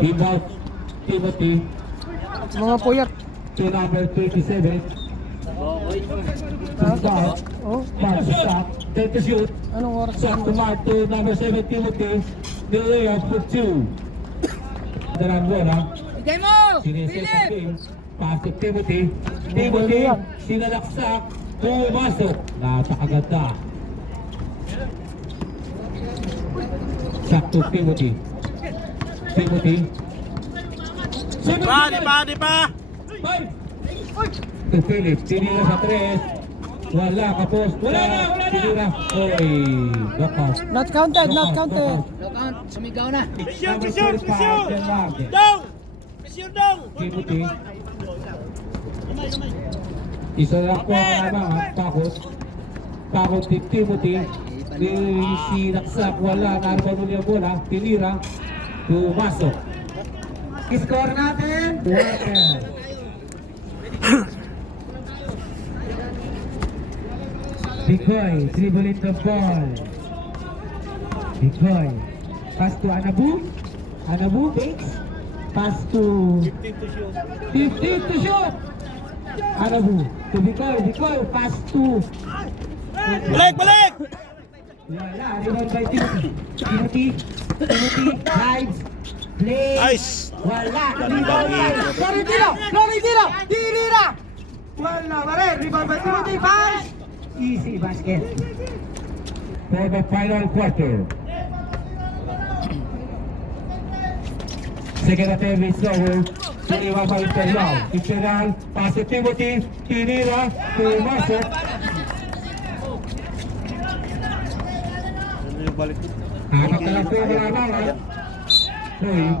Inbound, Timothy, Mga puyat. to number 27. Inbound, Oh, pass to stop, take the shoot. anong oras Shot to mark to number 7, Timothy. The layup for two. Dalang bola. Bigay mo! Philip! Pass to Timothy. Timothy, sinalaksak. Pumasok. Napakaganda. To Timothy. Timothy. Pa, di pa, di pa. To Philip. Tinira sa tres. Wala kapos. Wala na, wala na. Tinira. Oy. Knockout. Not counted, not counted. knockout. Sumigaw na. Presyon, 45, presyon. Denmark. Dong! Presyon dong! Timothy. Isa lang po ang ha, takot. Takot ni Timothy. Ni sinaksak, wala, narapan mo niya bola, tinira, pumasok. Score natin, Walker. Bikoy, dribbling the ball. Bikoy. Pass to Anabu. Anabu, takes. Pass to 15 to shoot. Anabu. To Bikoy, Bikoy, pass to. Balik, balik! Wala, rebound by Timothy. Timothy, Timothy, drives, play. Nice! Wala, dami. by Florentino, Florentino, Tirira. Wala pa rin, rebound by Timothy, pass. Easy basket. For the final quarter. Second attempt is over. Siniwa pa Imperial. Imperial, pumasok. Ano yung balik? Hanap na mga Uy.